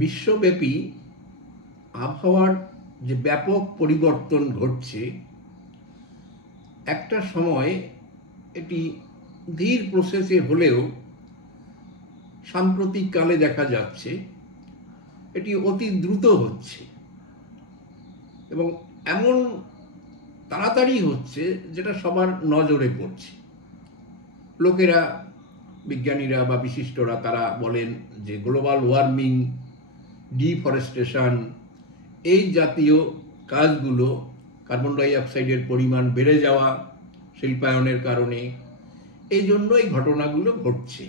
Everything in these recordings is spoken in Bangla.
বিশ্বব্যাপী আবহাওয়ার যে ব্যাপক পরিবর্তন ঘটছে, একটা সময় এটি ধীর প্রসেসে হলেও সাম্প্রতিককালে দেখা যাচ্ছে এটি অতি দ্রুত হচ্ছে এবং এমন তাড়াতাড়ি হচ্ছে যেটা সবার নজরে পড়ছে। লোকেরা, বিজ্ঞানীরা বা বিশিষ্টরা তারা বলেন যে গ্লোবাল ওয়ার্মিং, ডিফরেস্টেশন, এই জাতীয় কাজগুলো, কার্বন ডাই অক্সাইডের পরিমাণ বেড়ে যাওয়া শিল্পায়নের কারণে, এই জন্য এই ঘটনাগুলো ঘটছে।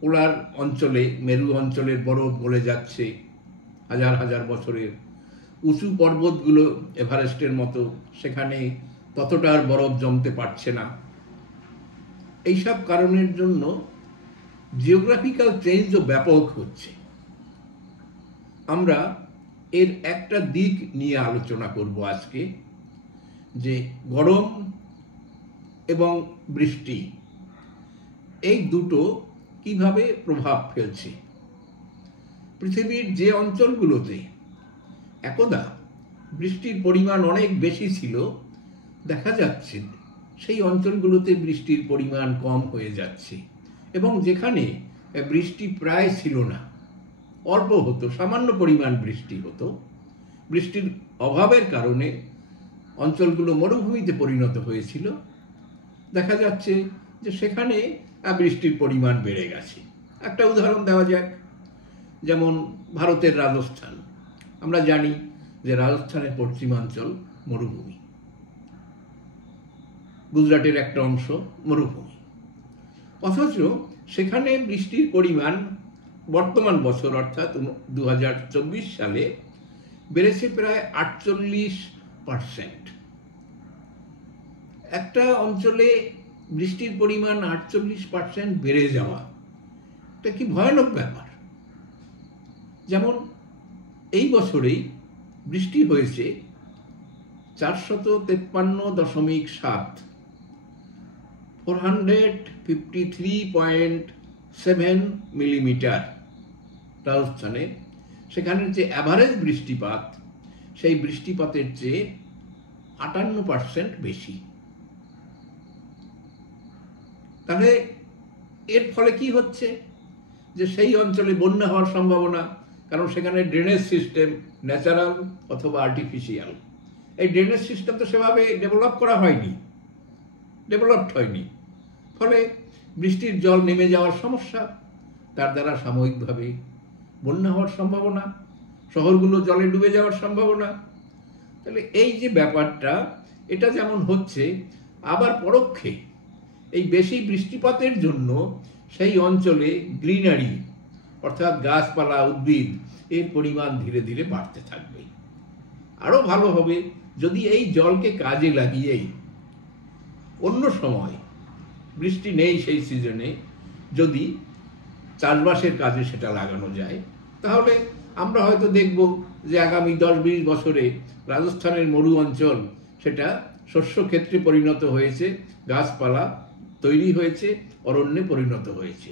পোলার অঞ্চলে, মেরু অঞ্চলের বরফ গলে যাচ্ছে হাজার হাজার বছরের। উঁচু পর্বতগুলো এভারেস্টের মতো, সেখানে ততটা আর বরফ জমতে পারছে না। এইসব কারণের জন্য জিওগ্রাফিক্যাল চেঞ্জও ব্যাপক হচ্ছে। আমরা এর একটা দিক নিয়ে আলোচনা করব আজকে, যে গরম এবং বৃষ্টি এই দুটো কিভাবে প্রভাব ফেলছে। পৃথিবীর যে অঞ্চলগুলোতে একদা বৃষ্টির পরিমাণ অনেক বেশি ছিল, দেখা যাচ্ছে সেই অঞ্চলগুলোতে বৃষ্টির পরিমাণ কম হয়ে যাচ্ছে, এবং যেখানে বৃষ্টি প্রায় ছিল না, অল্প হতো, সামান্য পরিমাণ বৃষ্টি হতো, বৃষ্টির অভাবের কারণে অঞ্চলগুলো মরুভূমিতে পরিণত হয়েছিল, দেখা যাচ্ছে যে সেখানে বৃষ্টির পরিমাণ বেড়ে গেছে। একটা উদাহরণ দেওয়া যাক, যেমন ভারতের রাজস্থান। আমরা জানি যে রাজস্থানের পশ্চিমাঞ্চল মরুভূমি, গুজরাটের একটা অংশ মরুভূমি, অথচ সেখানে বৃষ্টির পরিমাণ বর্তমান বছর অর্থাৎ 2024 সালে বেড়েছে প্রায় 48%। একটা অঞ্চলে বৃষ্টির পরিমাণ 48% বেড়ে যাওয়া, এটা কি ভয়ানক ব্যাপার। যেমন এই বছরেই বৃষ্টি হয়েছে 453.7, 453.7 মিলিমিটার রাজস্থানে। সেখানের যে অ্যাভারেজ বৃষ্টিপাত, সেই বৃষ্টিপাতের চেয়ে 58% বেশি। তাহলে এর ফলে কি হচ্ছে, যে সেই অঞ্চলে বন্যা হওয়ার সম্ভাবনা, কারণ সেখানে ড্রেনেজ সিস্টেম ন্যাচারাল অথবা আর্টিফিশিয়াল, এই ড্রেনেজ সিস্টেম তো সেভাবে ডেভেলপড হয়নি, ফলে বৃষ্টির জল নেমে যাওয়ার সমস্যা, তার দ্বারা সাময়িকভাবে বন্যা হওয়ার সম্ভাবনা, শহরগুলো জলে ডুবে যাওয়ার সম্ভাবনা। তাহলে এই যে ব্যাপারটা, এটা যেমন হচ্ছে, আবার পরোক্ষে এই বেশি বৃষ্টিপাতের জন্য সেই অঞ্চলে গ্রিনারি অর্থাৎ গাছপালা, উদ্ভিদ, এর পরিমাণ ধীরে ধীরে বাড়তে থাকবে। আরো ভালো হবে যদি এই জলকে কাজে লাগিয়েই অন্য সময়, বৃষ্টি নেই সেই সিজনে, যদি চাষবাসের কাজে সেটা লাগানো যায়, তাহলে আমরা হয়তো দেখব যে আগামী 10-20 বছরে রাজস্থানের মরু অঞ্চল সেটা শস্যক্ষেত্রে পরিণত হয়েছে, গাছপালা তৈরি হয়েছে, অরণ্যে পরিণত হয়েছে।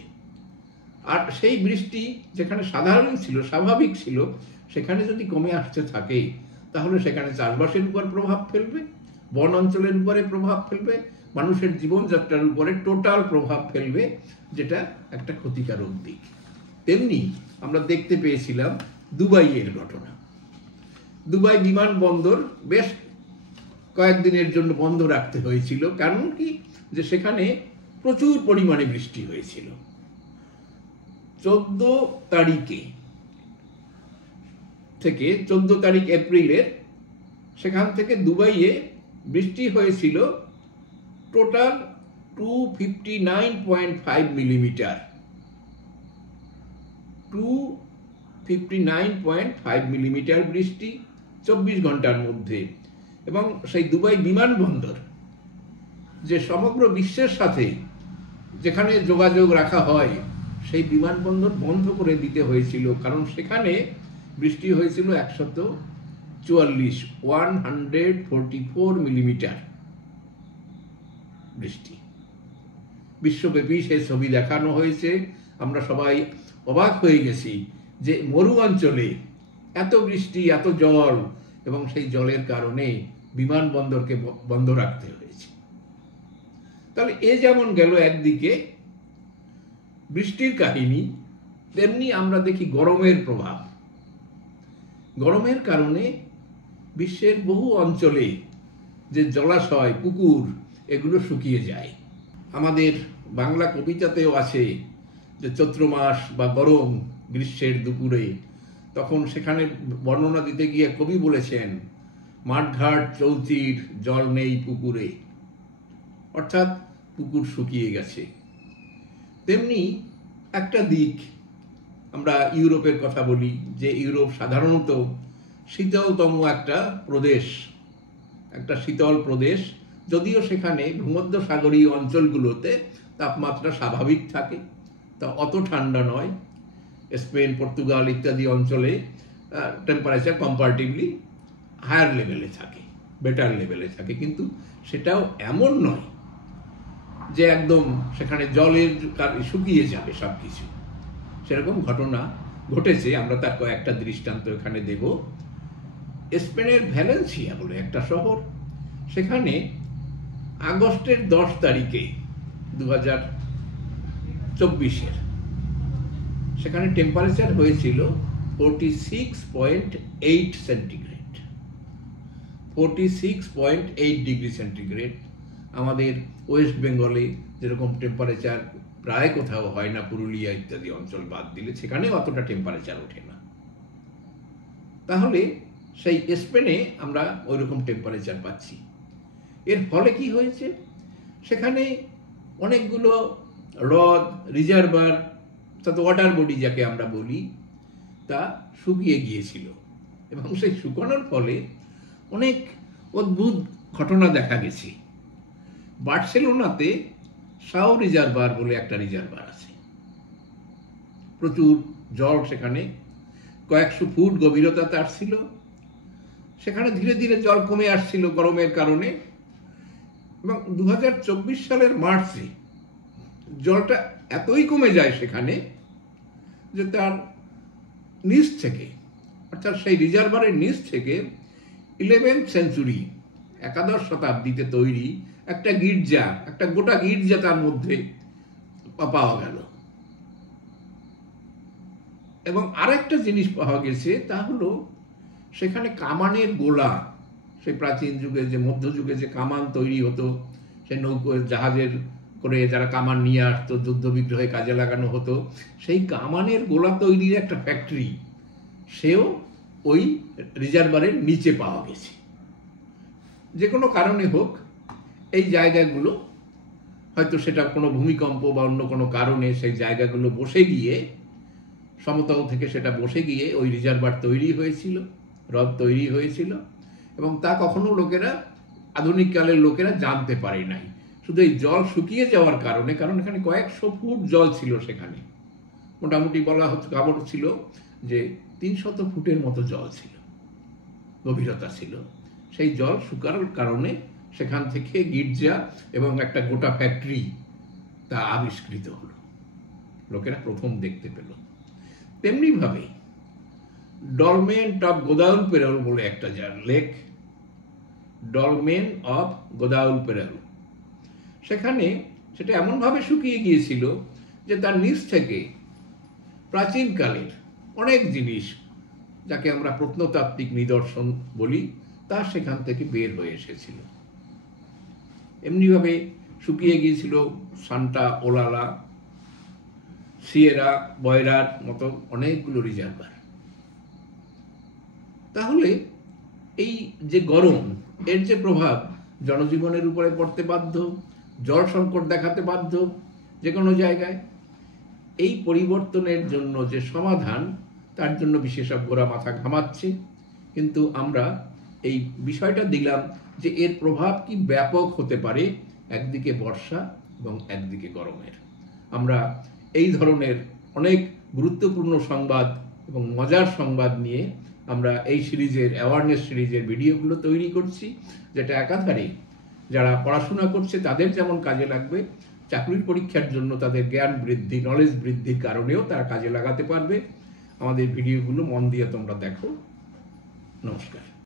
আর সেই বৃষ্টি যেখানে সাধারণ ছিল, স্বাভাবিক ছিল, সেখানে যদি কমে আসতে থাকে, তাহলে সেখানে চাষবাসের উপর প্রভাব ফেলবে, বন অঞ্চলের উপরে প্রভাব ফেলবে, মানুষের জীবনযাত্রার উপরে টোটাল প্রভাব ফেলবে, যেটা একটা ক্ষতিকারক দিক। তেমনি আমরা দেখতে পেয়েছিলাম দুবাইয়ের ঘটনা। দুবাই বিমানবন্দর বেশ কয়েকদিনের জন্য বন্ধ রাখতে হয়েছিল। কারণ কি, যে সেখানে প্রচুর পরিমাণে বৃষ্টি হয়েছিল। 14 তারিখে থেকে 14 তারিখ এপ্রিলের, সেখান থেকে দুবাইয়ে বৃষ্টি হয়েছিল টোটাল 259.5 মিলিমিটার, 259.5 মিলিমিটার বৃষ্টি 24 ঘন্টার মধ্যে। এবং সেই দুবাই বিমানবন্দর, যে সমগ্র বিশ্বের সাথে যেখানে যোগাযোগ রাখা হয়, সেই বিমানবন্দর বন্ধ করে দিতে হয়েছিল, কারণ সেখানে বৃষ্টি হয়েছিল 144 মিলিমিটার বৃষ্টি। বিশ্বব্যাপী সেই ছবি দেখানো হয়েছে। আমরা সবাই অবাক হয়ে গেছি যে মরু অঞ্চলে এত বৃষ্টি, এত জল, এবং সেই জলের কারণে বিমানবন্দরকে বন্ধ রাখতে হয়েছে। তাহলে এ যেমন গেল একদিকে বৃষ্টির কাহিনী, তেমনি আমরা দেখি গরমের প্রভাব। গরমের কারণে বিশ্বের বহু অঞ্চলে যে জলাশয়, পুকুর, এগুলো শুকিয়ে যায়। আমাদের বাংলা কবিতাতেও আছে যে চৈত্র মাস বা গরম গ্রীষ্মের দুপুরে, তখন সেখানে বর্ণনা দিতে গিয়ে কবি বলেছেন, মাঠঘাট চৌচির জল নেই পুকুরে, অর্থাৎ পুকুর শুকিয়ে গেছে। তেমনি একটা দিক, আমরা ইউরোপের কথা বলি, যে ইউরোপ সাধারণত শীতলতম একটা প্রদেশ, একটা শীতল প্রদেশ, যদিও সেখানে ভূমধ্যসাগরীয় অঞ্চলগুলোতে তাপমাত্রা স্বাভাবিক থাকে, তা অত ঠান্ডা নয়। স্পেন, পর্তুগাল ইত্যাদি অঞ্চলে টেম্পারেচার কম্পারেটিভলি হায়ার লেভেলে থাকে, বেটার লেভেলে থাকে, কিন্তু সেটাও এমন নয় যে একদম সেখানে জলের শুকিয়ে যাবে সব কিছু। সেরকম ঘটনা ঘটেছে, আমরা তার কয়েকটা দৃষ্টান্ত এখানে দেব। স্পেনের ভ্যালেন্সিয়া বলে একটা শহর, সেখানে আগস্টের 10 তারিখে 2024-এর সেখানে টেম্পারেচার হয়েছিল 46.8 সেন্টিগ্রেড, 46.8 ডিগ্রি সেন্টিগ্রেড। আমাদের ওয়েস্ট বেঙ্গলে যেরকম টেম্পারেচার প্রায় কোথাও হয় না, পুরুলিয়া ইত্যাদি অঞ্চল বাদ দিলে, সেখানে অতটা টেম্পারেচার ওঠে না। তাহলে সেই স্পেনে আমরা ওইরকম টেম্পারেচার পাচ্ছি। এর ফলে কি হয়েছে, সেখানে অনেকগুলো হ্রদ, রিজার্ভার, ওয়াটার বডি যাকে আমরা বলি, তা শুকিয়ে গিয়েছিল, এবং সেই শুকানোর ফলে অনেক অদ্ভুত ঘটনা দেখা গেছে। বার্সেলোনাতে সাও রিজার্ভার বলে একটা রিজার্ভার আছে, প্রচুর জল, সেখানে কয়েকশো ফুট গভীরতা তার ছিল। সেখানে ধীরে ধীরে জল কমে আসছিল গরমের কারণে, এবং 2024 সালের মার্চে জলটা এতই কমে যায় সেখানে যে তার নিচ থেকে, অর্থাৎ সেই রিজার্ভারের নিচ থেকে 11th সেঞ্চুরি, 11শ শতাব্দীতে তৈরি একটা গির্জা, একটা গোটা গির্জা তার মধ্যে পাওয়া গেল। এবং আরেকটা জিনিস পাওয়া গেছে, তা হলো সেখানে কামানের গোলা, সেই প্রাচীন যুগে যে মধ্যযুগে যে কামান তৈরি হতো, সে নৌকো জাহাজের করে যারা কামান নিয়ে আসতো, যুদ্ধ বিগ্রহে কাজে লাগানো হতো, সেই কামানের গোলা তৈরির একটা ফ্যাক্টরি, সেও ওই রিজার্ভারের নিচে পাওয়া গেছে। যে কোনো কারণে হোক, এই জায়গাগুলো হয়তো সেটা কোনো ভূমিকম্প বা অন্য কোনো কারণে সেই জায়গাগুলো বসে গিয়ে, সমতল থেকে সেটা বসে গিয়ে ওই রিজার্ভার তৈরি হয়েছিল, হ্রদ তৈরি হয়েছিল, এবং তা কখনো লোকেরা, আধুনিক কালের লোকেরা জানতে পারে নাই। শুধু এই জল শুকিয়ে যাওয়ার কারণে, কারণ এখানে কয়েকশো ফুট জল ছিল, সেখানে মোটামুটি বলা হচ্ছে, খবর ছিল যে 300 ফুটের মতো জল ছিল, গভীরতা ছিল। সেই জল শুকানোর কারণে সেখান থেকে গির্জা এবং একটা গোটা ফ্যাক্টরি তা আবিষ্কৃত হলো, লোকেরা প্রথম দেখতে পেল। তেমনিভাবে ডলমেন্ট অফ গোদাউলপেরল বলে একটা লেক, ডলমেন অফ গোদাউলপেরল, সেখানে সেটা এমনভাবে শুকিয়ে গিয়েছিল যে তার নিচ থেকে প্রাচীনকালের অনেক জিনিস, যাকে আমরা প্রত্নতাত্ত্বিক নিদর্শন বলি, তা সেখান থেকে বের হয়ে এসেছিল। এমনিভাবে শুকিয়ে গিয়েছিল সান্টা ওলালা, সিয়েরা বয়রার মতো অনেকগুলো রিজার্ভার। তাহলে এই যে গরম, এর যে প্রভাব জনজীবনের উপরে পড়তে বাধ্য, জল সংকট দেখাতে বাধ্য যে কোনো জায়গায়, এই পরিবর্তনের জন্য যে সমাধান, তার জন্য বিশেষজ্ঞরা মাথা ঘামাচ্ছে। কিন্তু আমরা এই বিষয়টা দিলাম যে এর প্রভাব কি ব্যাপক হতে পারে, একদিকে বর্ষা এবং একদিকে গরমের। আমরা এই ধরনের অনেক গুরুত্বপূর্ণ সংবাদ এবং মজার সংবাদ নিয়ে আমরা এই সিরিজের, অ্যাওয়ারনেস সিরিজের ভিডিওগুলো তৈরি করছি, যেটা একাধারে যারা পড়াশোনা করছে তাদের যেমন কাজে লাগবে, চাকরির পরীক্ষার জন্য তাদের জ্ঞান বৃদ্ধি, নলেজ বৃদ্ধির কারণেও তারা কাজে লাগাতে পারবে। আমাদের ভিডিওগুলো মন দিয়ে তোমরা দেখো। নমস্কার।